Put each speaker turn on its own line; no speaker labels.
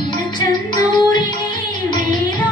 ഇണച്ചെന്നൂരിനെ വേലാ